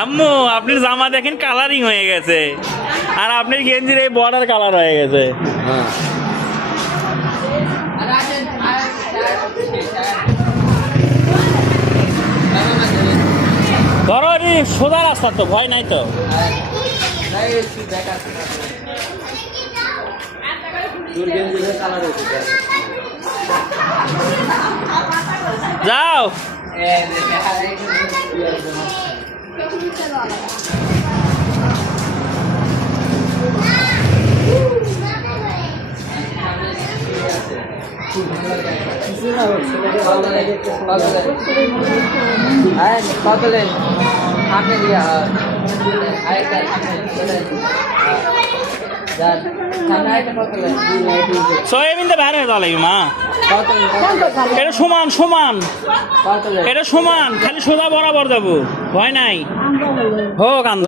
আম্মু আপনার জামা দেখেন কালারিং হয়ে গেছে, আর আপনার গেঞ্জির এই বর্ডার কালার হয়ে গেছে। ধরো সোজা রাস্তা তো, ভয় নাই তো। যাও সয়াবিন তো বাইরে হয়ে লাগবে মা, এটা সমান সমান, এটা সমান, খালি সোজা বরাবর যাবো, ভয় নাই হোক।